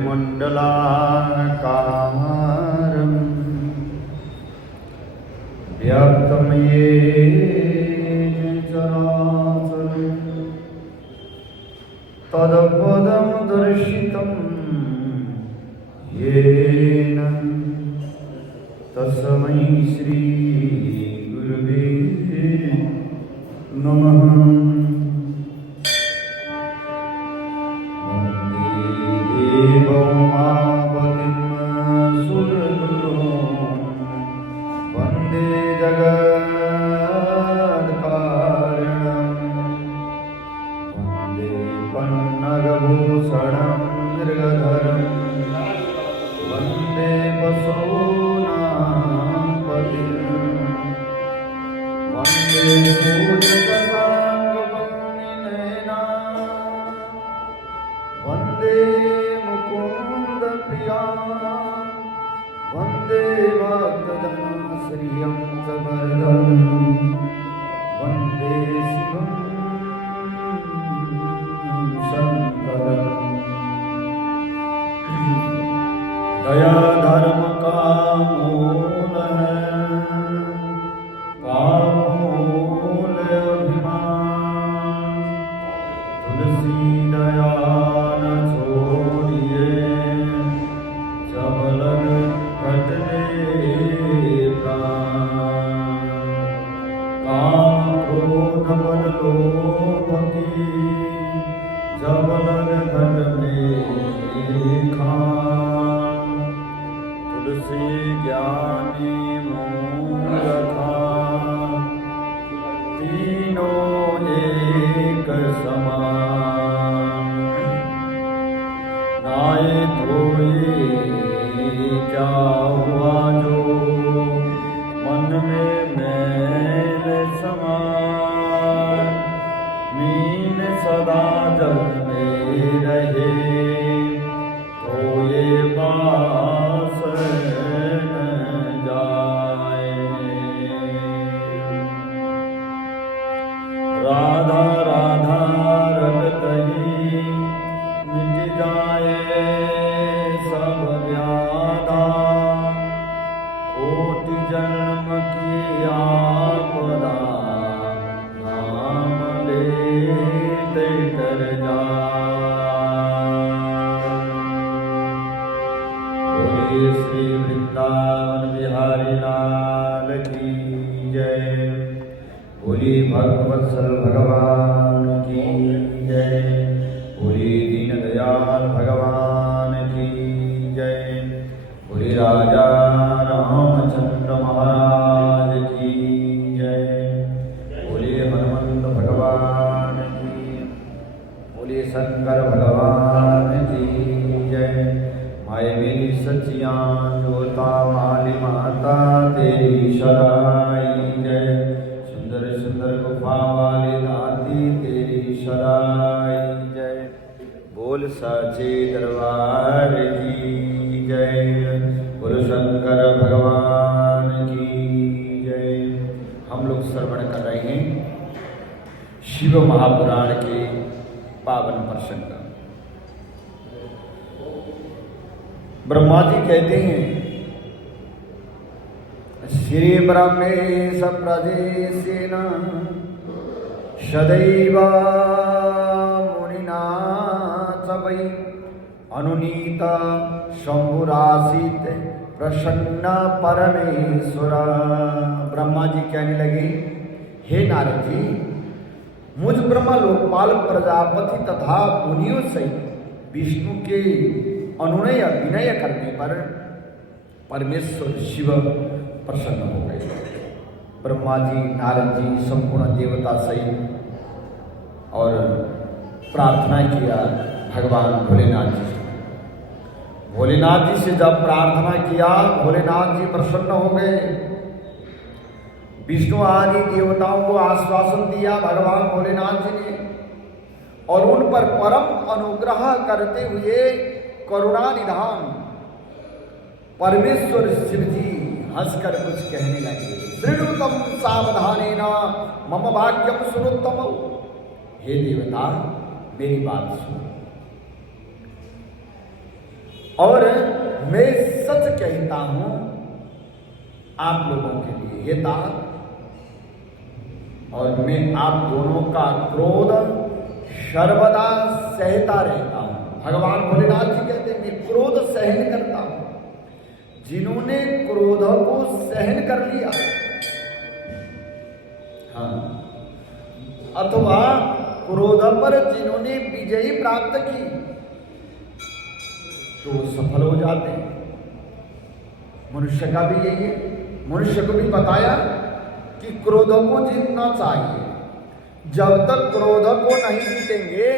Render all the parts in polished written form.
मंडलाकारं व्याप्तं येन चराचरं तत्पदं दर्शितं येन तस्मै श्री गुरुवे नमः। दया धर्म का मूल है, पामूल अभिमान। तुलसी दया न छोड़िए, जब लग कटने प्राण। काम क्रोध मद लोभ की, जब लग घटने खान। तुलसी ज्ञानी मूर्खा, तीनों एक समान। नाए धोए क्या हुआ जो, मन में मैल समान। मीन सदा जल में रहे, तो ये बास न जाए। राधा राधा रट कही, मिट जाए सब व्याधा। कोटि जन्म की आपदा, नाम लेते कर बोले श्री वृंदावन बिहारी लाल की जय। बोली भगवत्सल भगवान की जय। बोली दीन दयाल भगवान की जय। बोली राजा रामचंद्र महाराज की जय। बोली हनुमंत भगवान की। बोली शंकर भगवान की जय। माए मेरी सचियां जोता वाली माता तेरी शराई जय। सुंदर सुंदर गुफा वाली दाती तेरी शराई जय। बोल साचे दरबार की जय। बोल शंकर भगवान की जय। हम लोग श्रवण कर रहे हैं शिव महापुराण के पावन प्रसंग। ब्रह्मा जी कहते हैं, श्री ब्रह्मेश प्रजेशेन सदैव मुनिना च वै अनुनीत शंभुरासीत प्रसन्न परमेश्वर। ब्रह्मा जी कहने लगे, हे नारद जी, मुझ ब्रह्मा लोकपाल प्रजापति तथा मुनियों से विष्णु के अनुनय विनय करने पर परमेश्वर शिव प्रसन्न हो गए। ब्रह्मा जी, नारद जी संपूर्ण देवता सहित और प्रार्थना किया भगवान भोलेनाथ जी से। भोलेनाथ जी से जब प्रार्थना किया, भोलेनाथ जी प्रसन्न हो गए। विष्णु आदि देवताओं को आश्वासन दिया भगवान भोलेनाथ जी ने, और उन पर परम अनुग्रह करते हुए करुणा निधान परमेश्वर शिव जी हंसकर कुछ कहने लगे। श्रीणुतम सावधानेन मम वाक्यम सुनोत्तम। हे देवता, मेरी बात सुनो। और मैं सच कहता हूं आप लोगों के लिए ये तात, और मैं आप दोनों का क्रोध सर्वदा सहता रहता हूं। भगवान भोलेनाथ जी कहते हैं मैं क्रोध सहन करता हूं। जिन्होंने क्रोध को सहन कर लिया, हाँ, अथवा क्रोध पर जिन्होंने विजय प्राप्त की तो सफल हो जाते हैं। मनुष्य का भी यही है। मनुष्य को भी बताया कि क्रोध को जीतना चाहिए। जब तक क्रोध को नहीं जीतेंगे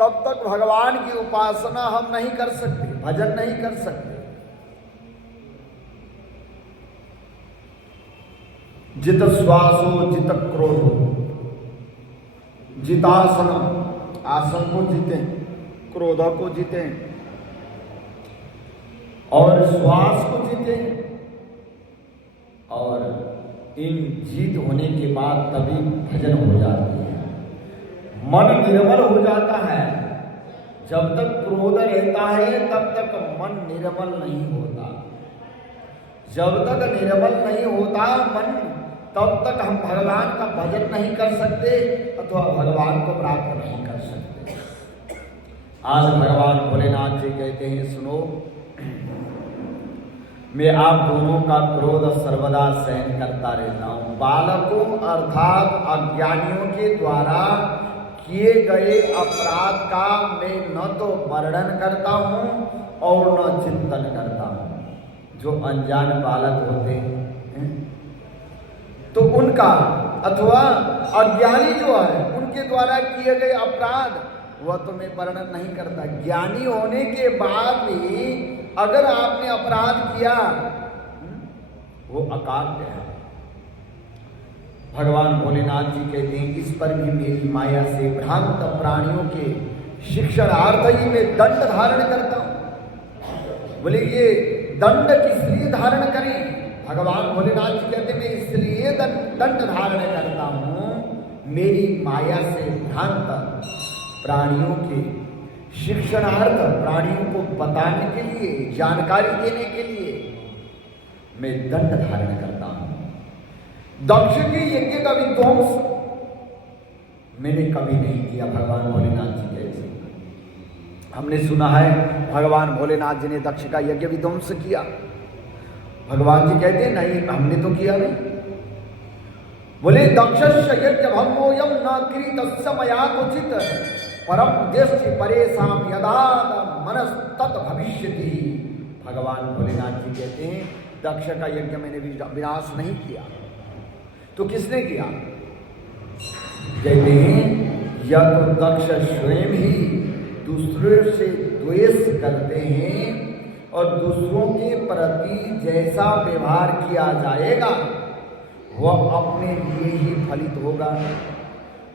तब तक भगवान की उपासना हम नहीं कर सकते, भजन नहीं कर सकते। जित श्वासो जित क्रोधो, जितासनम, आसन को जीते, क्रोध को जीते और श्वास को जीते, और इन जीत होने के बाद तभी भजन हो जाती है, मन निर्मल हो जाता है। जब तक क्रोध रहता है तब तक मन निर्मल नहीं होता। जब तक निर्मल नहीं होता मन, तब तक हम भगवान का भजन नहीं कर सकते अथवा भगवान को प्राप्त नहीं कर सकते। आज भगवान भोलेनाथ जी कहते हैं सुनो, मैं आप दोनों का क्रोध सर्वदा सहन करता रहता हूं। बालकों अर्थात अज्ञानियों के द्वारा किए गए अपराध का मैं न तो वर्णन करता हूं और न चिंतन करता हूं। जो अनजान बालक होते हैं तो उनका अथवा अज्ञानी जो है उनके द्वारा किए गए अपराध वह तो मैं वर्णन नहीं करता। ज्ञानी होने के बाद भी अगर आपने अपराध किया वो अकाट्य है। भगवान भोलेनाथ जी कहते हैं इस पर भी मेरी माया से भ्रांत प्राणियों के शिक्षणार्थ ही मैं दंड धारण करता हूं। बोले ये दंड किस लिए धारण करें? भगवान भोलेनाथ जी कहते मैं इसलिए दंड धारण करता हूं, मेरी माया से भ्रांत प्राणियों के शिक्षणार्थ, प्राणियों को बताने के लिए, जानकारी देने के लिए मैं दंड धारण करता हूं। दक्ष के यज्ञ का विध्वंस मैंने कभी नहीं किया। भगवान भोलेनाथ जी कहते, हमने सुना है भगवान भोलेनाथ जी ने दक्ष का यज्ञ विध्वंस किया। भगवान जी कहते हैं नहीं, हमने तो किया नहीं। बोले दक्षस्य यज्ञ भंगोयम न कृतस्य मया क्वचित् परम उद्देश्य परेशान यदा मनस तत् भविष्यति। भगवान भोलेनाथ जी कहते हैं दक्ष का यज्ञ मैंने विनाश नहीं किया, तो किसने किया? कहते हैं या तो दक्ष स्वयं ही दूसरे से द्वेष करते हैं और दूसरों के प्रति जैसा व्यवहार किया जाएगा वह अपने लिए ही फलित होगा।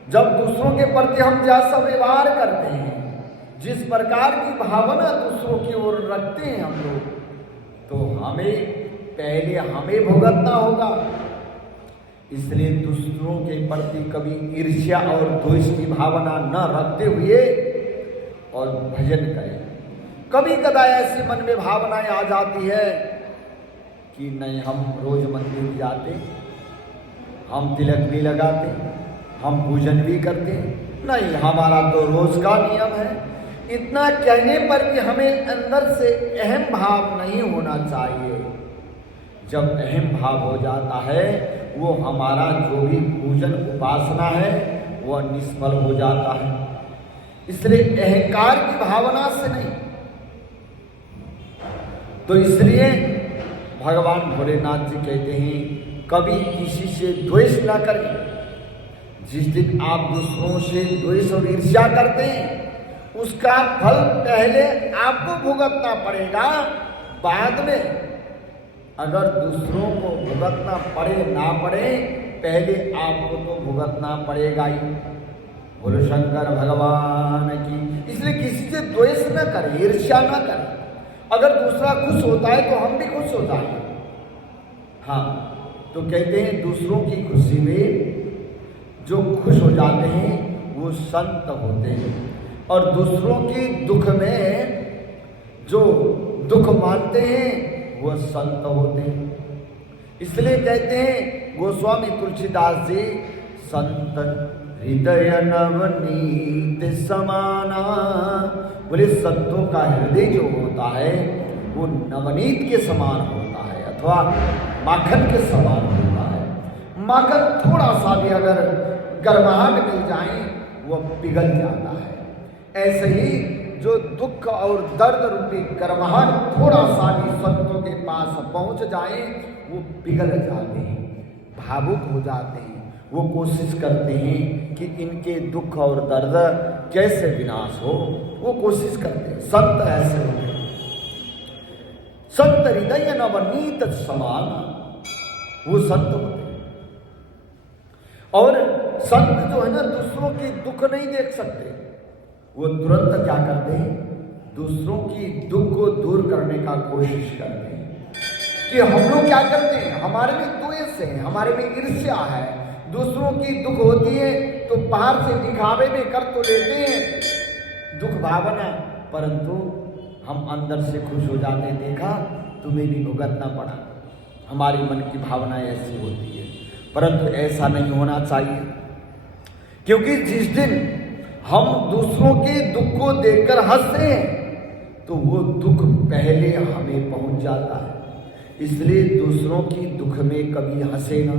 जब दूसरों के प्रति हम जैसा व्यवहार करते हैं, जिस प्रकार की भावना दूसरों की ओर रखते हैं हम लोग, तो पहले हमें भुगतना होगा। इसलिए दूसरों के प्रति कभी ईर्ष्या और द्वेष की भावना न रखते हुए और भजन करें। कभी कदा ऐसी मन में भावनाएं आ जाती है कि नहीं हम रोज मंदिर जाते, हम तिलक भी लगाते, हम पूजन भी करते, नहीं हमारा तो रोज का नियम है। इतना कहने पर भी हमें अंदर से अहम भाव नहीं होना चाहिए। जब अहम भाव हो जाता है वो हमारा जो भी पूजन उपासना है वह निष्फल हो जाता है। इसलिए अहंकार की भावना से नहीं। तो इसलिए भगवान भोलेनाथ जी कहते हैं कभी किसी से द्वेष ना करें। जिस दिन आप दूसरों से द्वेष और ईर्ष्या करते हैं उसका फल पहले आपको भुगतना पड़ेगा, बाद में अगर दूसरों को भुगतना पड़े ना पड़े पहले आपको तो भुगतना पड़ेगा ही। बोलो शंकर भगवान की। इसलिए किसी से द्वेष न करें, ईर्ष्या न करें। अगर दूसरा खुश होता है तो हम भी खुश हो जाएंगे। हाँ, तो कहते हैं दूसरों की खुशी में जो खुश हो जाते हैं वो संत होते हैं, और दूसरों के दुख में जो दुख मानते हैं वो संत होते हैं। इसलिए कहते हैं गोस्वामी तुलसीदास जी, संत हृदय नवनीत समाना। बोले संतों का हृदय जो होता है वो नवनीत के समान होता है अथवा माखन के समान होता है। माखन थोड़ा सा भी अगर गर्माहट मिल जाए वो पिघल जाता है। ऐसे ही जो दुख और दर्द रूपी गर्माहट थोड़ा सा भी संतों के पास पहुंच जाए वो पिघल जाते हैं, भावुक हो जाते हैं। वो कोशिश करते हैं कि इनके दुख और दर्द कैसे विनाश हो, वो कोशिश करते हैं। संत ऐसे होते हैं। संत हृदय नवनीत समान, वो संत होते हैं। और संत जो है ना दूसरों की दुख नहीं देख सकते, वो तुरंत क्या करते हैं, दूसरों की दुख को दूर करने का कोशिश करते हैं। कि हम लोग क्या करते हैं, हमारे में द्वेष है, हमारे में ईर्ष्या है, दूसरों की दुख होती है तो बाहर से दिखावे में कर तो लेते हैं दुख भावना, परंतु हम अंदर से खुश हो जाते हैं, देखा तुम्हें भी भुगतना पड़ा। हमारी मन की भावना ऐसी होती है, परंतु ऐसा नहीं होना चाहिए। क्योंकि जिस दिन हम दूसरों के दुख को देखकर हंसते हैं तो वो दुख पहले हमें पहुंच जाता है। इसलिए दूसरों की दुख में कभी हंसे ना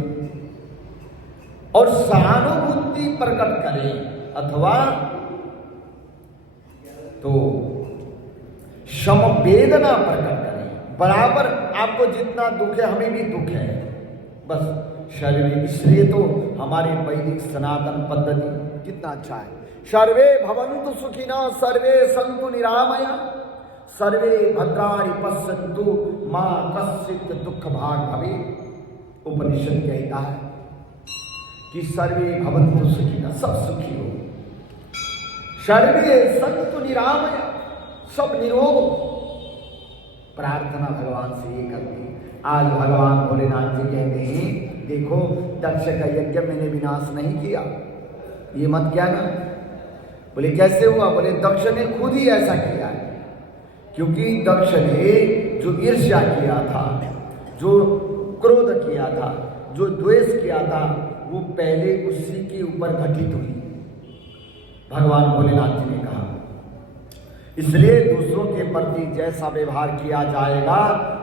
और सहानुभूति प्रकट करें अथवा तो समवेदना प्रकट करें। बराबर आपको जितना दुख है हमें भी दुख है, बस शरीर। इसलिए तो हमारे वैदिक सनातन पद्धति कितना अच्छा है। सर्वे भवन्तु सुखिनः सर्वे सन्तु निरामया सर्वे भद्राणि पश्यन्तु मां कश्चित् दुःख भाग् भवेत्। उपनिषद कहता है कि सर्वे भवन्तु सुखिनः, सब सुखी हो। सर्वे सन्तु निरामया, सब निरोग हो। प्रार्थना भगवान से ये करते हैं। आज भगवान भोलेनाथ जी कहते हैं देखो दक्ष का यज्ञ मैंने विनाश नहीं किया, ये मत क्या ना। बोले कैसे हुआ, बोले दक्ष ने खुद ही ऐसा किया है। क्योंकि दक्ष ने जो ईर्ष्या किया था, जो क्रोध किया था, जो द्वेष किया था, वो पहले उसी के ऊपर घटित हुई, भगवान भोलेनाथ जी ने कहा। इसलिए दूसरों के प्रति जैसा व्यवहार किया जाएगा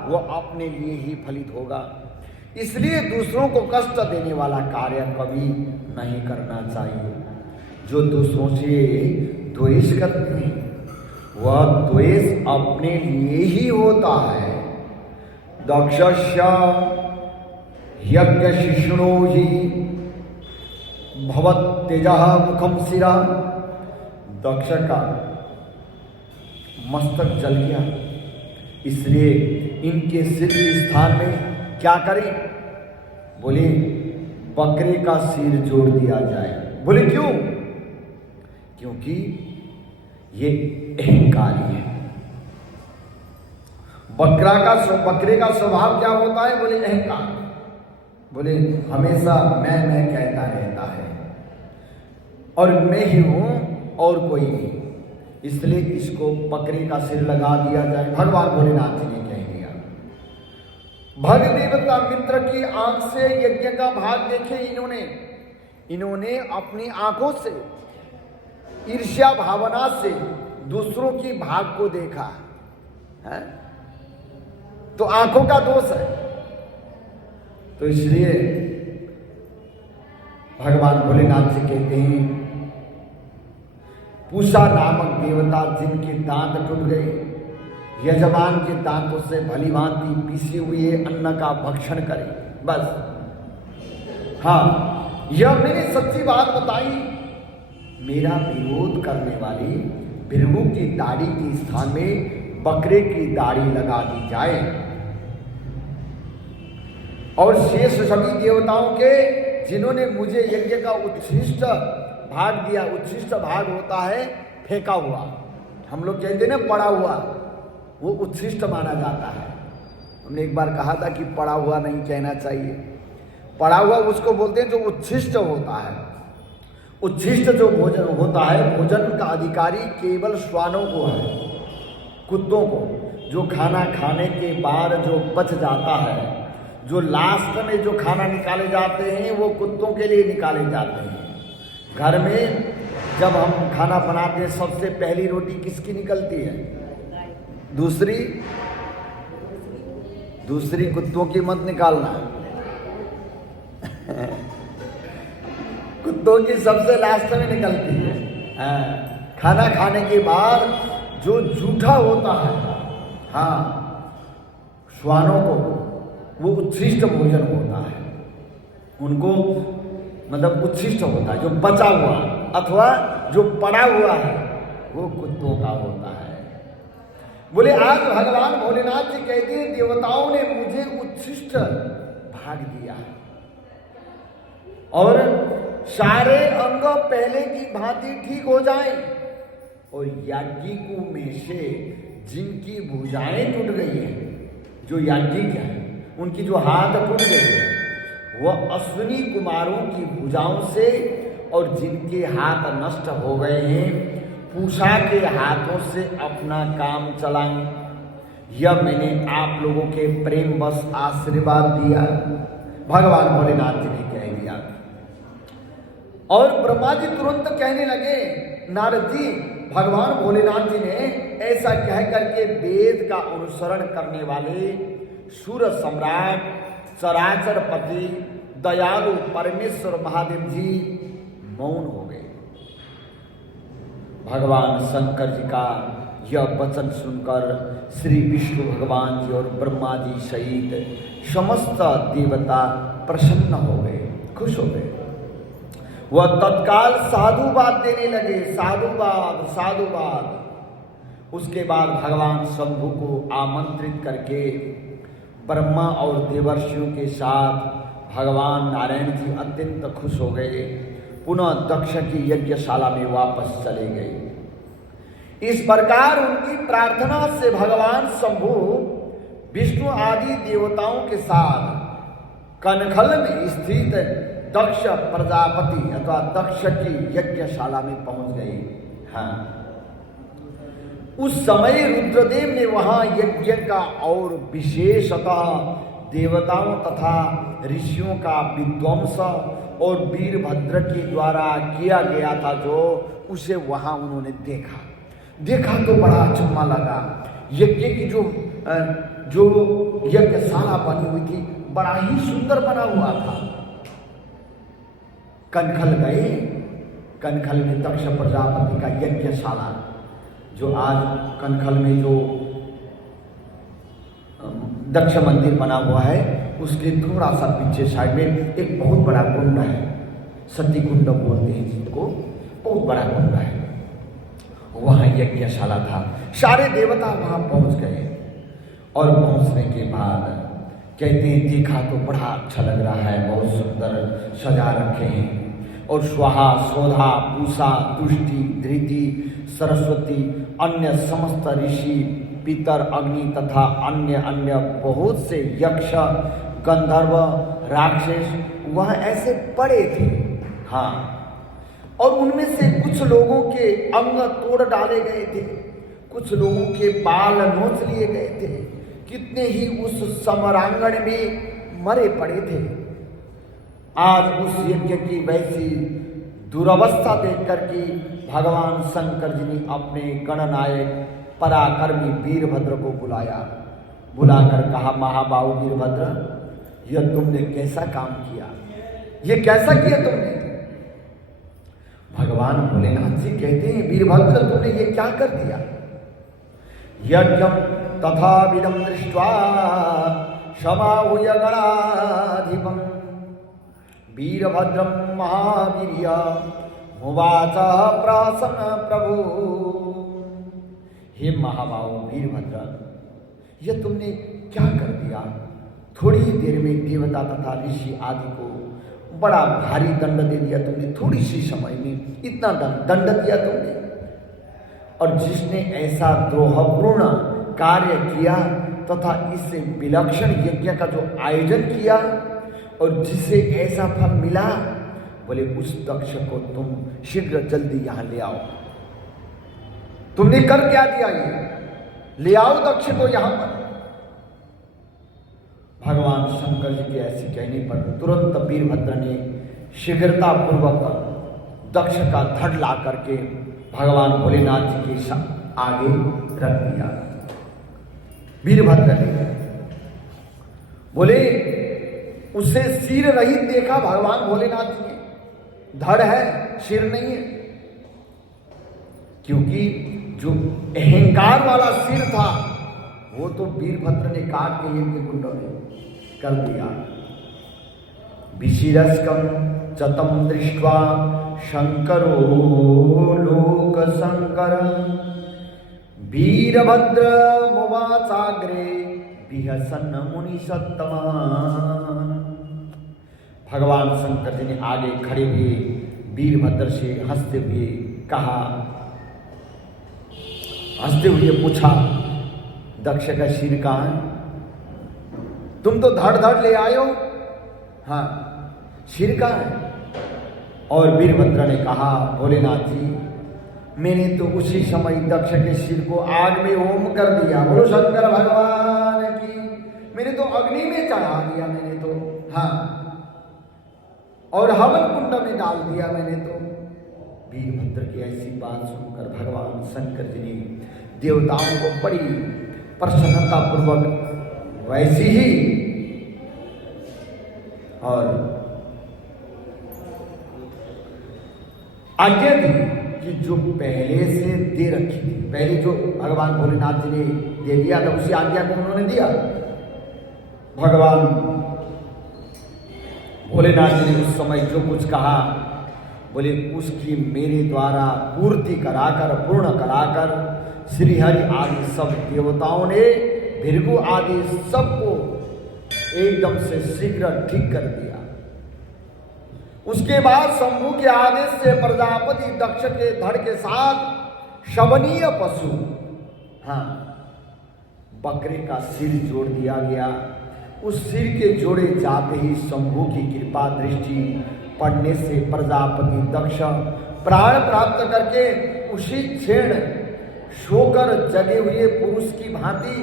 वो अपने लिए ही फलित होगा। इसलिए दूसरों को कष्ट देने वाला कार्य कभी नहीं करना चाहिए। जो दूसरों से द्वेष करते हैं वह द्वेष अपने लिए ही होता है। दक्षस्य यज्ञ शिष्णो ही भवत्यजः मुखम शिरा। दक्ष का मस्तक जल गया, इसलिए इनके सिर के स्थान में क्या करें, बोले बकरे का सिर जोड़ दिया जाए। बोले क्यों, क्योंकि ये अहंकारी है। बकरे का स्वभाव क्या होता है, बोले अहंकार। बोले हमेशा मैं कहता रहता है और मैं ही हूं और कोई नहीं, इसलिए इसको बकरे का सिर लगा दिया जाए। भगवान भोलेनाथ जी ने कह दिया। भग देवता मित्र की आंख से यज्ञ का भाग देखे इन्होंने अपनी आंखों से ईर्ष्या भावना से दूसरों की भाग को देखा है, तो आंखों का दोष है। तो इसलिए भगवान भोलेनाथ जी कहते हैं पूषा नामक देवता जिनके दांत टूट गए, यजमान के दांतों से भली भांति पीसी हुई अन्न का भक्षण करे। बस हाँ, यह मैंने सच्ची बात बताई। मेरा विरोध करने वाली भृगु की दाढ़ी के स्थान में बकरे की दाढ़ी लगा दी जाए और शेष सभी देवताओं के जिन्होंने मुझे यज्ञ का उच्छिष्ट भाग दिया। उच्छिष्ट भाग होता है फेंका हुआ, हम लोग कहते हैं ना पड़ा हुआ, वो उच्छिष्ट माना जाता है। हमने एक बार कहा था कि पड़ा हुआ नहीं कहना चाहिए, पड़ा हुआ उसको बोलते हैं जो उच्छिष्ट होता है। उच्छिष्ट जो भोजन होता है, भोजन का अधिकारी केवल श्वानों को है, कुत्तों को, जो खाना खाने के बाद जो बच जाता है, जो लास्ट में जो खाना निकाले जाते हैं वो कुत्तों के लिए निकाले जाते हैं। घर में जब हम खाना बनाते हैं सबसे पहली रोटी किसकी निकलती है? दूसरी कुत्तों की मत निकालना। कुत्तों की सबसे लास्ट में निकलती है। खाना खाने के बाद जो जूठा होता है, हाँ, श्वानों को वो उच्छिष्ट भोजन होता है, उनको मतलब उच्छिष्ट होता है, जो बचा हुआ अथवा जो पड़ा हुआ है वो कुत्तों का होता है। बोले आज भगवान भोलेनाथ जी कहते हैं देवताओं ने मुझे उच्छिष्ट भाग दिया और सारे अंग पहले की भांति ठीक हो जाएं, और याज्ञिकों में से जिनकी भुजाएं टूट गई है, जो याज्ञिक है उनकी जो हाथ टूट गई है, वह अश्विनी कुमारों की भुजाओं से, और जिनके हाथ नष्ट हो गए हैं पूषा के हाथों से अपना काम चलाएं। यह मैंने आप लोगों के प्रेम बस आशीर्वाद दिया, भगवान भोलेनाथ जी ने कह दिया। और ब्रह्मा जी तुरंत कहने लगे, नारद जी, भगवान भोलेनाथ जी ने ऐसा कह करके वेद का अनुसरण करने वाले सूर सम्राट चराचर पति दयालु परमेश्वर महादेव जी मौन हो गए। भगवान शंकर जी का यह वचन सुनकर श्री विष्णु भगवान जी और ब्रह्मा जी सहित समस्त देवता प्रसन्न हो गए, खुश हो गए। वह तत्काल साधुवाद देने लगे, साधुवाद साधुवाद। उसके बाद भगवान शंभु को आमंत्रित करके ब्रह्मा और देवर्षियों के साथ भगवान नारायण जी अत्यंत खुश हो गए, पुनः दक्ष की यज्ञशाला में वापस चले गए। इस प्रकार उनकी प्रार्थना से भगवान शंभु विष्णु आदि देवताओं के साथ कनखल में स्थित दक्ष प्रजापति अथवा दक्ष की यज्ञशाला में पहुंच गए। हाँ, उस समय रुद्रदेव ने वहां यज्ञ का और विशेषतः देवताओं तथा ऋषियों का विध्वंस और वीरभद्र के द्वारा किया गया था, जो उसे वहां उन्होंने देखा तो बड़ा अचंभा लगा। यज्ञ की जो यज्ञशाला बनी हुई थी बड़ा ही सुंदर बना हुआ था। कनखल गए, कनखल में दक्ष प्रजापति का यज्ञशाला, जो आज कनखल में जो दक्ष मंदिर बना हुआ है उसके थोड़ा सा पीछे साइड में एक बहुत बड़ा कुंड है, सती कुंड बोलते हैं जिसको, बहुत बड़ा कुंड है, वहाँ यज्ञशाला था। सारे देवता वहाँ पहुँच गए और पहुँचने के बाद कहते हैं देखा तो बड़ा अच्छा लग रहा है, बहुत सुंदर सजा रखे हैं, और स्वाहा स्वधा पूषा तुष्टि धृति सरस्वती अन्य समस्त ऋषि पितर अग्नि तथा अन्य अन्य बहुत से यक्ष गंधर्व राक्षस वह ऐसे पड़े थे। हाँ, और उनमें से कुछ लोगों के अंग तोड़ डाले गए थे, कुछ लोगों के बाल नोच लिए गए थे, कितने ही उस समरांगण में मरे पड़े थे। आज उस यज्ञ की वैसी दुरवस्था देख करके भगवान शंकर जी ने अपने गणनायक पराक्रमी वीरभद्र को बुलाकर कहा, महाबाहु वीरभद्र, यह तुमने कैसा काम किया, ये कैसा किया तुमने? भगवान भोलेनाथ जी कहते हैं, वीरभद्र तुमने ये क्या कर दिया? यज्ञम तथा विदम दृष्ट्वा समाहुय गणाधिपम वीरभद्रम महावीर्य मुवाच प्रसन्न प्रभु। हे महाबाहु वीरभद्र, यह तुमने क्या कर दिया? थोड़ी ही देर में देवता तथा ऋषि आदि को बड़ा भारी दंड दे दिया तुमने, थोड़ी सी समय में इतना दंड दिया तुमने। और जिसने ऐसा द्रोहपूर्ण कार्य किया तथा इससे विलक्षण यज्ञ का जो आयोजन किया और जिसे ऐसा फल मिला, बोले उस दक्ष को तुम शीघ्र जल्दी यहाँ ले आओ। तुमने कर क्या दिया ये? ले आओ दक्ष को यहां पर। भगवान शंकर जी के ऐसे कहने पर तुरंत वीरभद्र ने शीघ्रता पूर्वक दक्ष का धड़ ला करके भगवान भोलेनाथ जी के आगे रख दिया। वीरभद्र ने बोले, उसे सिर रहित देखा भगवान भोलेनाथ जी ने, धड़ है सिर नहीं है, क्योंकि जो अहंकार वाला सिर था वो तो वीरभद्र ने काट के यज्ञ कुंड में कर दिया। विशिरस्कम चतम दृष्ट्वा शंकरो लोक शंकर वीरभद्र मुवाचाग्रे विहसन मुनि सत्तमा। भगवान शंकर जी ने आगे खड़े हुए वीरभद्र से हंसते हुए कहा, हंसते हुए पूछा, दक्ष का सिर कहाँ है? तुम तो धड़ धड़ ले आए हो, हाँ सिर कहाँ है? और वीरभद्र ने कहा, भोलेनाथ जी मैंने तो उसी समय दक्ष के सिर को आग में होम कर दिया। बोलो शंकर भगवान की, मैंने तो अग्नि में चढ़ा दिया मैंने तो, हाँ, और हवन कुंड में डाल दिया मैंने तो। वीरभद्र की ऐसी बात सुनकर भगवान शंकर जी ने देवताओं को बड़ी प्रसन्नता पूर्वक वैसी ही और आज्ञा दी कि जो पहले से दे रखी थी, पहले जो भगवान भोलेनाथ जी ने दे दिया था उसी आज्ञा को उन्होंने दिया। भगवान भोलेनाथ जी ने उस समय जो कुछ कहा, बोले उसकी मेरे द्वारा पूर्ति कराकर, पूर्ण कराकर श्रीहरि आदि सब देवताओं ने भृगु आदि सबको एकदम से शीघ्र ठीक कर दिया। उसके बाद शंभु के आदेश से प्रजापति दक्ष के धड़ के साथ शबनीय पशु, हाँ, बकरे का सिर जोड़ दिया गया। उस सिर के जोड़े जाते ही शंभु की कृपा दृष्टि पड़ने से प्रजापति दक्ष प्राण प्राप्त करके उसी क्षण सोकर जगे हुए पुरुष की भांति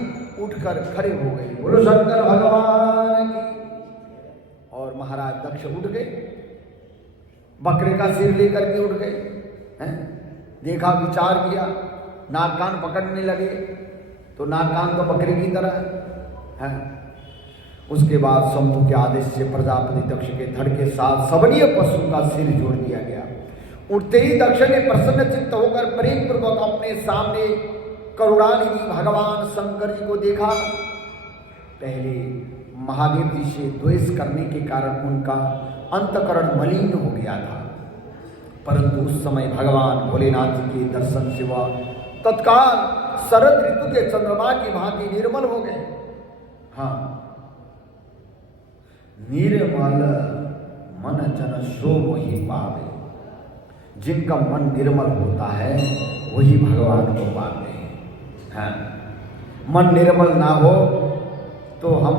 उठकर खड़े हो गए। बोलो शंकर भगवान की। और महाराज दक्ष उठ गए, बकरे का सिर लेकर के उठ गए हैं। देखा, विचार किया, नाक कान पकड़ने लगे तो नाक कान तो बकरे की तरह है। उसके बाद शंभु के आदेश से प्रजापति दक्ष के धड़ के साथ सबनीय पशु का सिर जोड़ दिया गया। उठते ही दक्ष ने प्रसन्न चित्त होकर प्रेम पूर्वक अपने सामने करुणानिधि भगवान शंकर जी को देखा। पहले महादेव जी से द्वेष करने के कारण उनका अंतकरण मलिन हो गया था, परंतु उस समय भगवान भोलेनाथ जी के दर्शन से वह तत्काल शरद ऋतु के चंद्रमा की भांति निर्मल हो गए। हाँ, निर्मल मन जन सो वही पावे। जिनका मन निर्मल होता है वही भगवान को पाते हैं। हाँ, मन निर्मल ना हो तो हम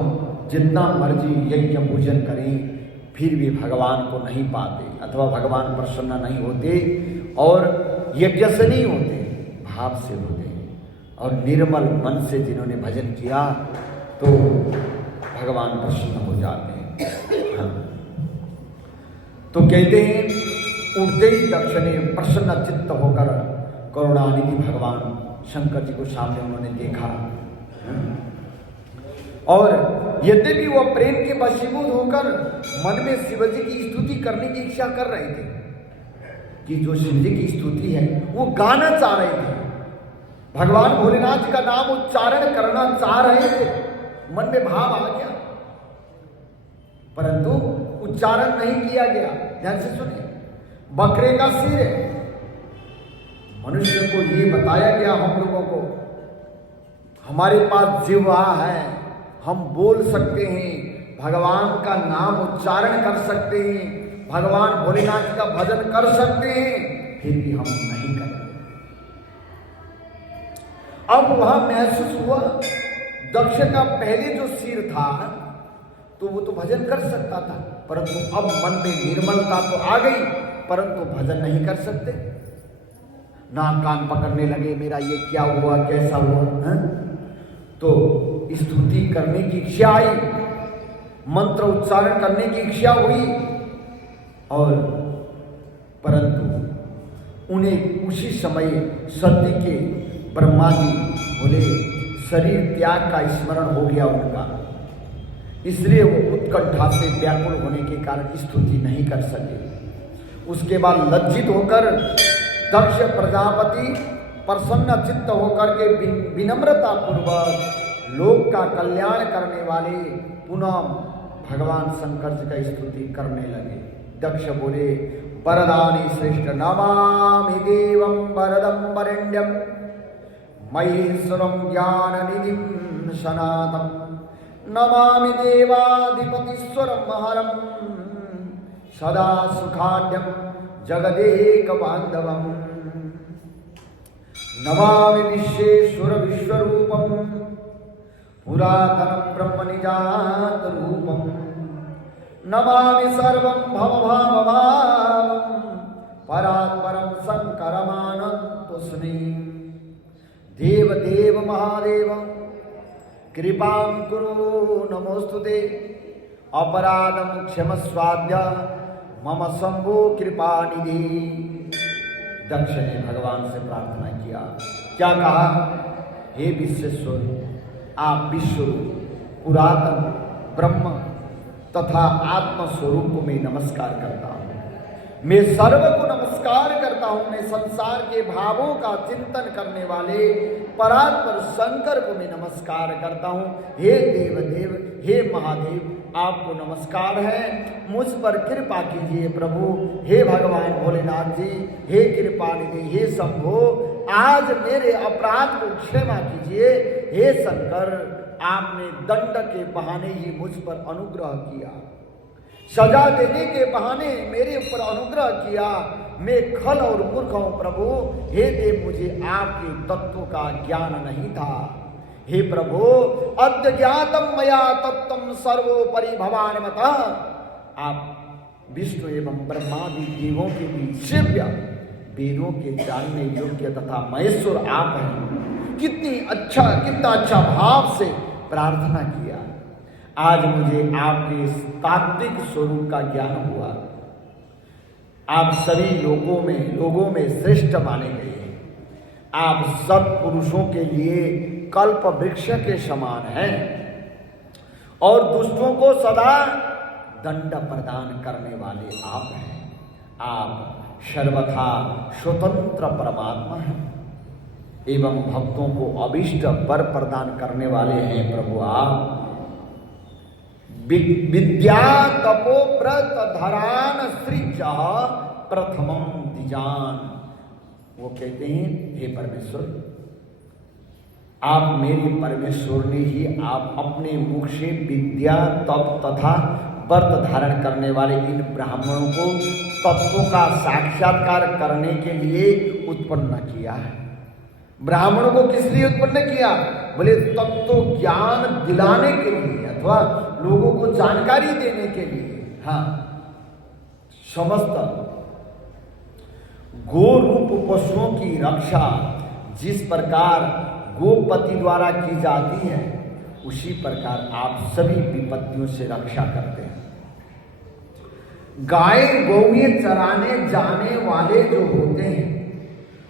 जितना मर्जी यज्ञ पूजन करें फिर भी भगवान को नहीं पाते, अथवा भगवान प्रसन्न नहीं होते और यज्ञ से नहीं होते, भाव से होते। और निर्मल मन से जिन्होंने भजन किया तो भगवान प्रसन्न हो जाते हैं। हाँ। तो कहते हैं उठते ही दक्ष ने प्रसन्न चित्त होकर करुणानिधि भगवान शंकर जी को सामने उन्होंने देखा। और यद्यपि वह प्रेम के वशीभूत होकर मन में शिवजी की स्तुति करने की इच्छा कर रहे थे, कि जो शिवजी की स्तुति है वो गाना चाह रहे थे, भगवान भोलेनाथ जी का नाम उच्चारण करना चाह रहे थे, मन में भाव आ गया, परंतु उच्चारण नहीं किया गया। ध्यान से सुनिए, बकरे का सिर है। मनुष्य को ये बताया गया, हम लोगों को, हमारे पास जिह्वा है, हम बोल सकते हैं, भगवान का नाम उच्चारण कर सकते हैं, भगवान भोलेनाथ का भजन कर सकते हैं, फिर भी हम नहीं करते। अब वह महसूस हुआ दक्ष का पहले जो सिर था तो वो तो भजन कर सकता था, परंतु अब मन में निर्मलता तो आ गई, परंतु भजन नहीं कर सकते। नाक कान पकड़ने लगे, मेरा ये क्या हुआ, कैसा हुआ है? तो स्तुति करने की इच्छा आई, मंत्र उच्चारण करने की इच्छा हुई, और परंतु उन्हें उसी समय सती के ब्रह्मा जी बोले शरीर त्याग का स्मरण हो गया उनका, इसलिए वो उत्कंठा से व्याकुल होने के कारण स्तुति नहीं कर सके। उसके बाद लज्जित होकर दक्ष प्रजापति प्रसन्न चित्त होकर के विनम्रता पूर्वक लोक का कल्याण करने वाले पुनः भगवान शंकर जी का स्तुति करने लगे। दक्ष बोले वरदानी श्रेष्ठ नमामि देवं वरदं वरेण्यं महेश्वरं ज्ञाननिधिं सनातनं नमामि देवाधिपतीश्वरं हरं सदा सुखाढ्यं जगदेकबान्धवं नमामि विश्वेश्वर विश्वरूपं पुरातनं ब्रह्मनिजातरूपं नमामि सर्वं भवभावभावं परात्परं शङ्करमानन्तोऽस्मि। देव देव महादेव कृपां कुरु नमोस्तुते अपराधं क्षमस्वाद्य मम शंभो कृपानिधि। दक्ष ने भगवान से प्रार्थना किया, क्या कहा? हे विश्वेश्वर, आप विश्व पुरातन ब्रह्म तथा आत्म स्वरूप में नमस्कार करता हूँ, मैं सर्व को नमस्कार करता हूँ, मैं संसार के भावों का चिंतन करने वाले परात्पर शंकर को मैं नमस्कार करता हूँ। हे देव देव, हे महादेव, आपको नमस्कार है, मुझ पर कृपा कीजिए प्रभु। हे भगवान भोलेनाथ जी, हे कृपा निधि, हे शंभो, आज मेरे अपराध को क्षमा कीजिए। हे शंकर, आपने दंड के बहाने ही मुझ पर अनुग्रह किया, सजा देने के बहाने मेरे ऊपर अनुग्रह किया, मैं खल और मूर्ख हूं प्रभु। हे देव, मुझे आपके तत्व का ज्ञान नहीं था। हे प्रभु, अज्ञातम मया तत्वम सर्वोपरि भवान मतः, आप विष्णु एवं ब्रह्मादि देवों के भी सेव्य, वेदों के जानने योग्य तथा महेश्वर आप हैं। कितना अच्छा भाव से प्रार्थना किया। आज मुझे आपके तात्विक स्वरूप का ज्ञान हुआ। आप सभी लोगों में श्रेष्ठ माने गए हैं। आप सब पुरुषों के लिए कल्प वृक्ष के समान हैं और दुष्टों को सदा दंड प्रदान करने वाले आप हैं। आप सर्वथा स्वतंत्र परमात्मा हैं एवं भक्तों को अभीष्ट वर प्रदान करने वाले हैं प्रभु। आप विद्या तपो व्रत धरान सृज प्रथमम द्विजान, वो कहते हैं हे परमेश्वर, आप मेरे परमेश्वर ने ही आप अपने मुख से विद्या तप तथा व्रत धारण करने वाले इन ब्राह्मणों को तत्वों का साक्षात्कार करने के लिए उत्पन्न किया है। ब्राह्मणों को किस लिए उत्पन्न किया? बोले तत्व ज्ञान दिलाने के लिए अथवा लोगों को जानकारी देने के लिए। हाँ, समस्त गो रूप पशुओं की रक्षा जिस प्रकार गोपति द्वारा की जाती है, उसी प्रकार आप सभी विपत्तियों से रक्षा करते हैं। गाय गौएं चराने जाने वाले जो होते हैं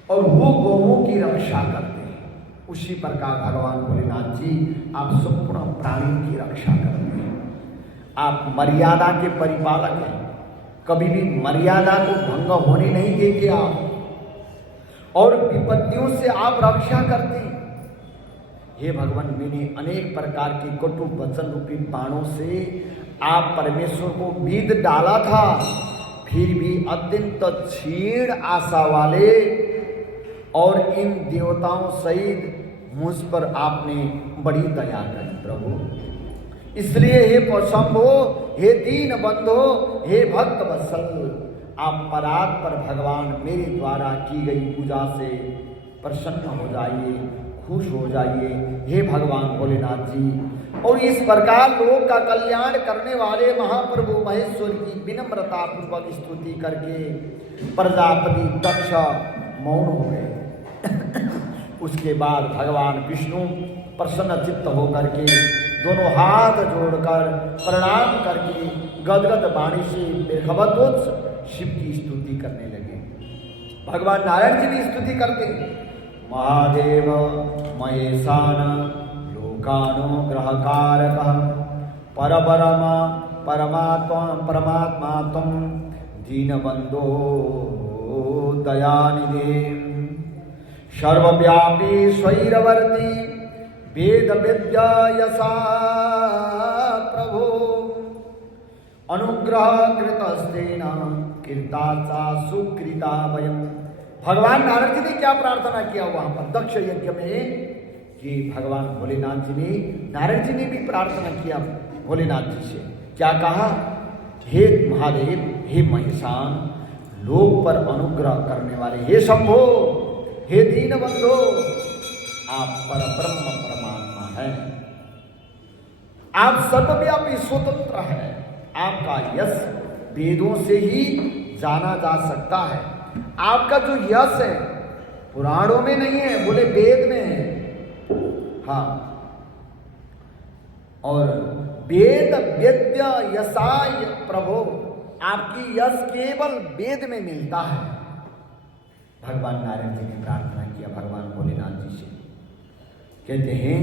और वो गौओं की रक्षा करते हैं, उसी प्रकार भगवान भोलेनाथ जी आप संपूर्ण प्राणी की रक्षा करते हैं। आप मर्यादा के परिपालक हैं, कभी भी मर्यादा को भंग होने नहीं देते आप, और विपत्तियों से आप रक्षा करते हैं। हे भगवान, मैंने अनेक प्रकार के कटु वचन रूपी बाणों से आप परमेश्वर को बीध डाला था, फिर भी अत्यंत क्षीण आशा वाले और इन देवताओं सहित मुझ पर आपने बड़ी दया करी प्रभु। इसलिए हे शंभो, हे दीन बंधो, हे भक्त वत्सल, आप परात्पर भगवान मेरे द्वारा की गई पूजा से प्रसन्न हो जाइए, खुश हो जाइए हे भगवान भोलेनाथ जी। और इस प्रकार लोक का कल्याण करने वाले महाप्रभु महेश्वर की विनम्रता पूर्वक स्तुति करके प्रजापति दक्ष मौन हो गए। उसके बाद भगवान विष्णु प्रसन्न चित्त होकर के दोनों हाथ जोड़कर प्रणाम करके गदगद वाणी से बिरखवतोत्स शिव की स्तुति करने लगे। भगवान नारायण जी भी स्तुति करते, महादेव महेशान लोकानुग्रहकारकः परब्रह्म परमात्मा त्वं दीनबन्धो दयानिधे सर्वव्यापी स्वैरवर्ती वेद विद्या यसा प्रभो अनुग्रह कृतस्तेन कृताचा सुकृता वयम। भगवान नारद जी ने क्या प्रार्थना किया वहां पर दक्ष यज्ञ में कि भगवान भोलेनाथ जी ने, नारद जी ने भी प्रार्थना किया भोलेनाथ जी से, क्या कहा, हे महादेव, हे महेशान, लोक पर अनुग्रह करने वाले, हे शंभो, हे दीनबंधो, आप परब्रह्म परमात्मा हैं, आप सर्वव्यापी स्वतंत्र हैं, आपका यश वेदों से ही जाना जा सकता है। आपका जो यश है पुराणों में नहीं है, बोले वेद में है। हाँ, और वेद वेद्य यशाय प्रभो, आपकी यश केवल वेद में मिलता है। भगवान नारायण जी ने प्रार्थना किया भगवान भोलेनाथ जी से, कहते हैं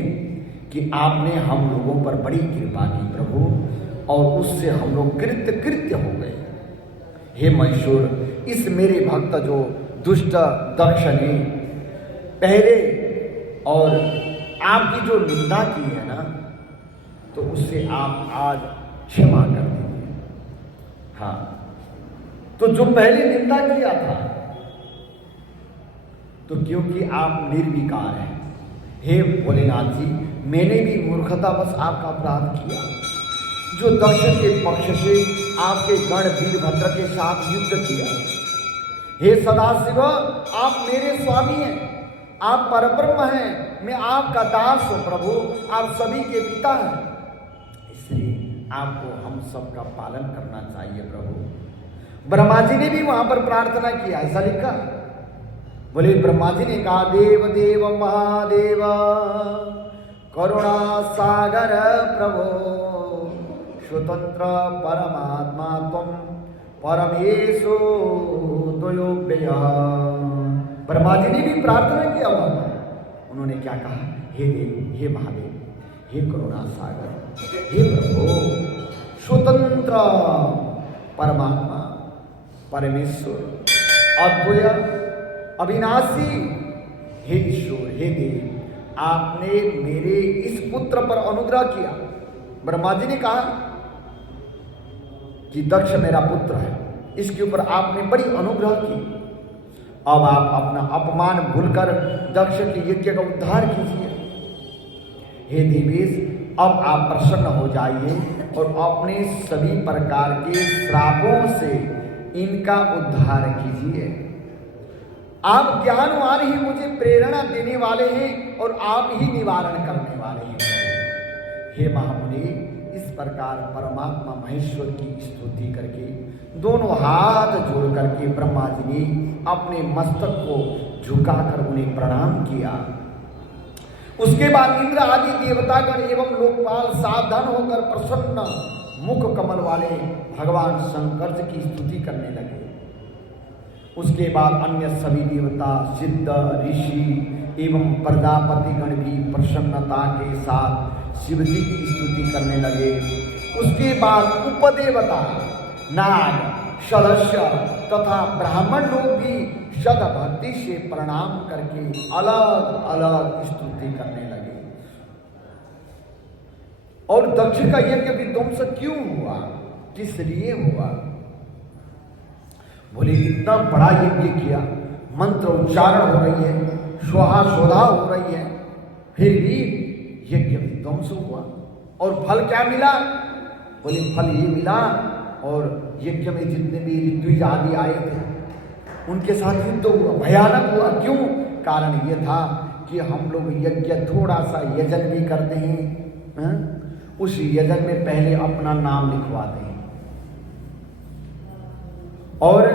कि आपने हम लोगों पर बड़ी कृपा की प्रभु, और उससे हम लोग कृत्य हो गए। हे महेश्वर, इस मेरे भक्त जो दुष्ट दक्ष ने पहले और आपकी जो निंदा की है ना, तो उससे आप आज क्षमा कर दीजिए। हाँ, तो जो पहले निंदा किया था, तो क्योंकि आप निर्विकार हैं, हे भोलेनाथ जी, मैंने भी मूर्खतावश आपका अपराध किया। जो दक्ष के पक्ष से आपके गण वीरभद्र के साथ युद्ध किया, हे सदाशिव, आप मेरे स्वामी हैं, आप परब्रह्म हैं, मैं आपका दास हूं प्रभु, आप सभी के पिता हैं, इसलिए आपको हम सबका पालन करना चाहिए प्रभु। ब्रह्मा जी ने भी वहां पर प्रार्थना किया, ऐसा लिखा, बोले ब्रह्मा जी ने कहा, देव देव महादेव करुणा सागर प्रभो स्वतंत्र परमात्मा त्वं परमेशो द्वयोव्ययः। ब्रह्मा जी ने भी प्रार्थना किया वहां पर। उन्होंने क्या कहा, हे देव, हे महादेव, हे करुणा सागर, हे प्रभु स्वतंत्र परमात्मा परमेश्वर अद्वय अविनाशी, हे ईश्वर, हे देव, आपने मेरे इस पुत्र पर अनुग्रह किया। ब्रह्मा जी ने कहा कि दक्ष मेरा पुत्र है, इसके ऊपर आपने बड़ी अनुग्रह की, अब आप अपना अपमान भूलकर दक्ष के यज्ञ का उद्धार कीजिए। हे देवेश, अब आप प्रसन्न हो जाइए और अपने सभी प्रकार के श्रापों से इनका उद्धार कीजिए। आप ज्ञानवान ही मुझे प्रेरणा देने वाले हैं और आप ही निवारण करने वाले हैं। हे महामुनि, इस प्रकार परमात्मा महेश्वर की स्तुति करके दोनों हाथ जोड़ करके ब्रह्मा जी ने अपने मस्तक को झुकाकर उन्हें प्रणाम किया। उसके बाद इंद्र आदि देवतागण एवं लोकपाल सावधान होकर प्रसन्न मुख कमल वाले भगवान शंकर जी की स्तुति करने लगे। उसके बाद अन्य सभी देवता, सिद्ध, ऋषि एवं प्रजापतिगण भी प्रसन्नता के साथ शिव जी की स्तुति करने लगे। उसके बाद उपदेवता, नाग, सदस्य तथा ब्राह्मण लोग भी सद्भक्ति से प्रणाम करके अलग अलग स्तुति करने लगे। और दक्ष का यज्ञ विध्वंस क्यों हुआ, किस लिए हुआ? बोले इतना बड़ा यज्ञ किया, मंत्र उच्चारण हो रही है, स्वाहा स्वधा हो रही है, फिर भी यज्ञ विध्वंस हुआ। और फल क्या मिला? बोले फल ये मिला, और यज्ञ में जितने भी ऋत्विज आदि आए थे उनके साथ युद्ध हुआ, भयानक हुआ। क्यों? कारण ये था कि हम लोग यज्ञ थोड़ा सा यजन भी करते हैं, उस यजन में पहले अपना नाम लिखवाते हैं और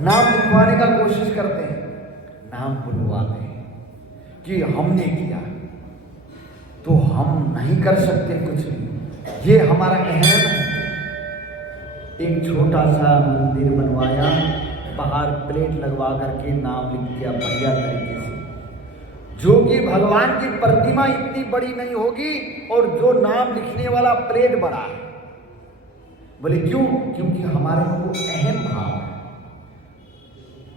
नाम लिखवाने का कोशिश करते हैं, नाम बुलवाते हैं कि हमने किया। तो हम नहीं कर सकते कुछ भी। ये हमारा अहम है। एक छोटा सा मंदिर बनवाया, बाहर प्लेट लगवा करके नाम लिख दिया बढ़िया तरीके से, जो कि भगवान की प्रतिमा इतनी बड़ी नहीं होगी और जो नाम लिखने वाला प्लेट बड़ा है। बोले क्यों? क्योंकि हमारे को अहम भाव है।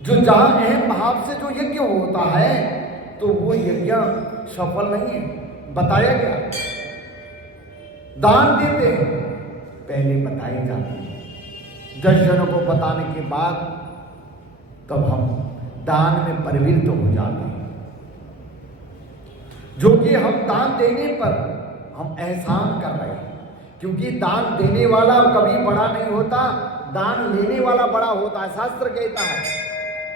जो जहां अहम भाव से जो यज्ञ होता है तो वो यज्ञ सफल नहीं है। बताया गया दान देते हैं, पहले बताई जाती है, 10 जनों को बताने के बाद तब हम दान में प्रवृत्त हो जाते हैं। जो कि हम दान देने पर हम एहसान कर रहे हैं, क्योंकि दान देने वाला कभी बड़ा नहीं होता, दान लेने वाला बड़ा होता है। शास्त्र कहता है,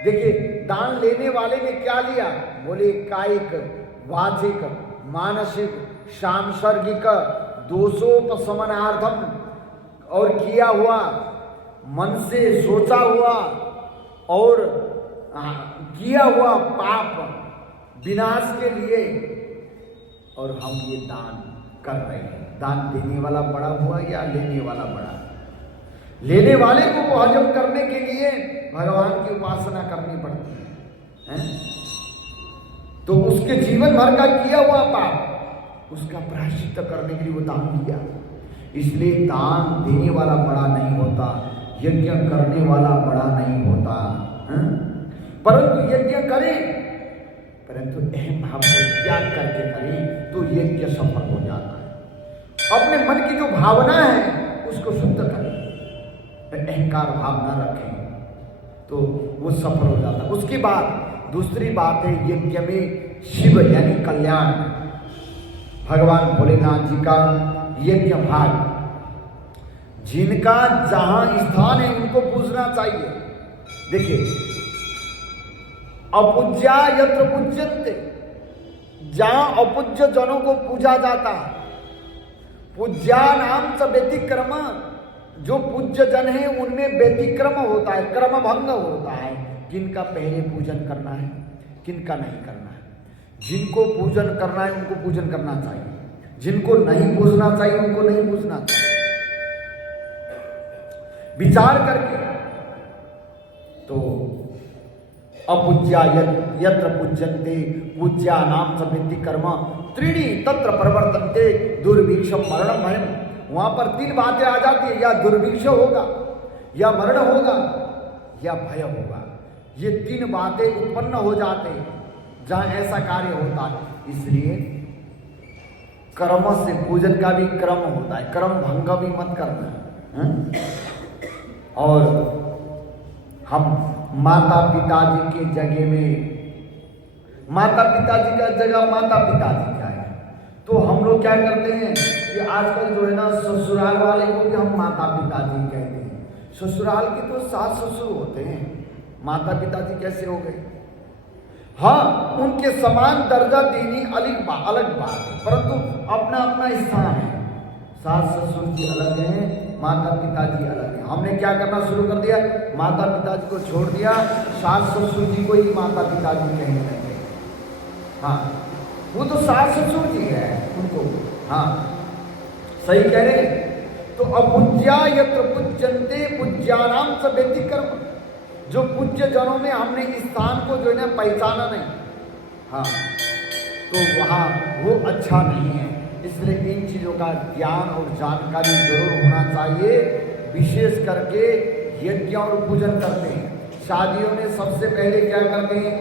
देखिए दान लेने वाले ने क्या लिया? बोले कायिक, वाचिक, मानसिक, सांसर्गिक दोषोपशमनार्थम, और किया हुआ मन से सोचा हुआ और किया हुआ पाप विनाश के लिए, और हम ये दान कर रहे हैं। दान देने वाला बड़ा हुआ या लेने वाला बड़ा? लेने वाले को वो हजम करने के लिए भगवान की उपासना करनी पड़ती है, तो उसके जीवन भर का किया हुआ पाप उसका प्रायश्चित करने के लिए वो दान दिया। इसलिए दान देने वाला बड़ा नहीं होता, यज्ञ करने वाला बड़ा नहीं होता है? परंतु यज्ञ करें, परंतु अहम भाव को त्याग करके करें तो यज्ञ सफल हो जाता है। अपने मन की जो भावना है उसको शुद्ध करें, अहंकार भाव न रखें तो वो सफल हो जाता है। उसके बाद दूसरी बात है, यज्ञ में शिव यानी कल्याण, भगवान भोलेनाथ जी का यज्ञ भाग, जिनका जहां स्थान है उनको पूजना चाहिए। देखिए, अपूज्या यत्र पूज्यन्ते, जहां अपूज्य जनों को पूजा जाता है, पूज्या नाम च व्यतिक्रम, जो पूज्य जन है उनमें व्यतिक्रम होता है, क्रम भंग होता है। किनका पहले पूजन करना है, किनका नहीं करना है। जिनको पूजन करना है उनको पूजन करना चाहिए, जिनको नहीं पूजना चाहिए उनको नहीं पूजना चाहिए। विचार करके तो अपूज्या यत्र पूज्यन्ते पूज्या नाम च व्यतिक्रम त्रीणि तत्र प्रवर्तन्ते दुर्भिक्षम मरणम भयम। वहां पर 3 बातें आ जाती है, या दुर्भिक्ष होगा, या मरण होगा, या भय होगा। ये 3 बातें उत्पन्न हो जाते हैं जहां ऐसा कार्य होता है। इसलिए कर्म से पूजन का भी क्रम होता है, क्रम भंग भी मत करना है? और हम माता पिताजी के जगह में, माता पिताजी का जगह माता पिताजी का है, तो हम लोग क्या करते हैं कि आजकल जो है ना ससुराल वाले को भी हम माता पिताजी कहते हैं। ससुराल की तो सास ससुर होते हैं, माता पिताजी कैसे हो गए? हाँ, उनके समान दर्जा देनी अलग बात है, परंतु अपना अपना स्थान है। सास ससुर जी अलग हैं, माता पिताजी अलग हैं। हमने क्या करना शुरू कर दिया? माता पिताजी को छोड़ दिया, सास ससुर जी को ही माता पिताजी कहने लगे। हाँ, वो तो सास ससुर जी है उनको, हाँ सही कह रहे। तो अपूज्या यत्र पूज्यन्ते पूज्यानाम च व्यतिक्रम, जो पूज्य जनों में हमने इस स्थान को जो है ना पहचाना नहीं, हाँ, तो वहाँ वो अच्छा नहीं है। इसलिए इन चीज़ों का ज्ञान और जानकारी जरूर होना चाहिए। विशेष करके यज्ञ और पूजन करते हैं, शादियों में सबसे पहले क्या करते हैं?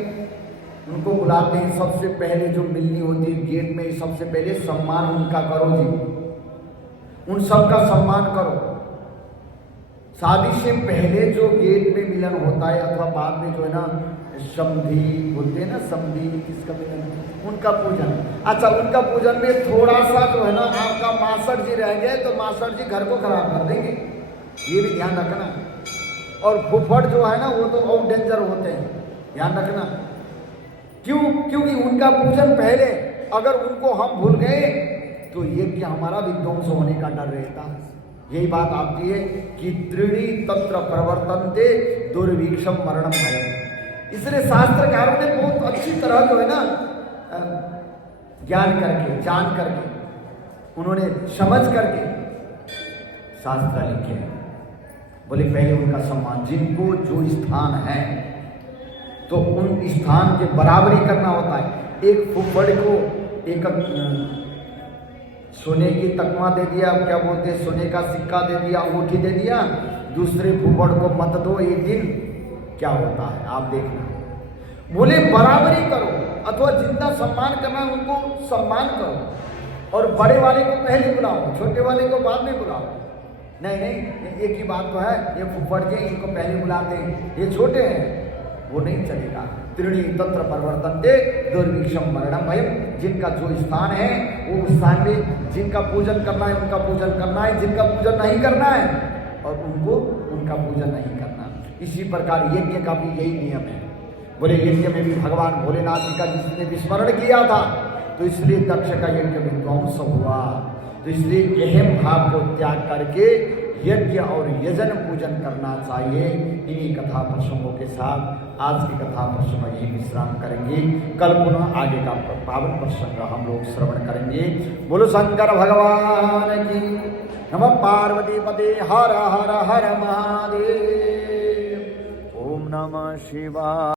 उनको बुलाते हैं, सबसे पहले जो मिलनी होती है गेट में, सबसे पहले सम्मान उनका करो जी, उन सबका सम्मान करो। शादी से पहले जो गेट में मिलन होता है अथवा बाद में जो है ना समधी बोलते हैं ना, समधी किसका मिलन, उनका पूजन। अच्छा, उनका पूजन में थोड़ा सा जो है ना आपका मासड़ जी रह गए तो मासड़ जी घर को खराब कर देंगे, ये भी ध्यान रखना। और फुफड़ जो है ना वो तो और डेंजर होते हैं, ध्यान रखना। क्यों? क्योंकि उनका पूजन पहले अगर उनको हम भूल गए तो ये कि हमारा विध्वंस होने का डर रहता है। यही बात आती है कि त्रीणि तत्र प्रवर्तन्ते दुर्भिक्षम मरणम भयम। इसलिए शास्त्रकारों ने बहुत अच्छी तरह जो है ना ज्ञान करके, जान करके, उन्होंने समझ करके शास्त्र लिखे हैं। बोले पहले उनका सम्मान, जिनको जो स्थान है तो उन स्थान के बराबरी करना होता है। एक फुफड़ को एक सोने की तकमा दे दिया, क्या बोलते हैं, सोने का सिक्का दे दिया, अंगूठी दे दिया, दूसरे फुफड़ को मत दो, एक दिन क्या होता है आप देखना। बोले बराबरी करो, अथवा जितना सम्मान करना है उनको सम्मान करो, और बड़े वाले को पहले बुलाओ, छोटे वाले को बाद में बुलाओ। नहीं, एक ही बात तो है, ये फुफड़ के इनको पहले बुलाते हैं, ये छोटे हैं, वो नहीं चलेगा। त्रिणी तंत्र परिवर्तन दे दुर्भिक्षम मरणम भयम, जिनका जो स्थान है वो स्थान में जिनका पूजन करना है उनका पूजन करना है, जिनका पूजन नहीं करना है और उनको उनका पूजन नहीं करना। इसी प्रकार यज्ञ का भी यही नियम है। बोले यज्ञ में भी भगवान भोलेनाथ जी का जिसने विस्मरण किया था, तो इसलिए दक्ष का यज्ञ विध्वंस हुआ। तो इसलिए अहम भाव को त्याग करके यज्ञ और यजन पूजन करना चाहिए। इन्हीं कथा प्रसंगों के साथ आज की कथा प्रसंग यही विश्राम करेंगे। कल पुनः आगे का पावन प्रसंग हम लोग श्रवण करेंगे। बोलो शंकर भगवान की, नमः पार्वती पते, हर हर हर महादेव। ओम नमः शिवाय।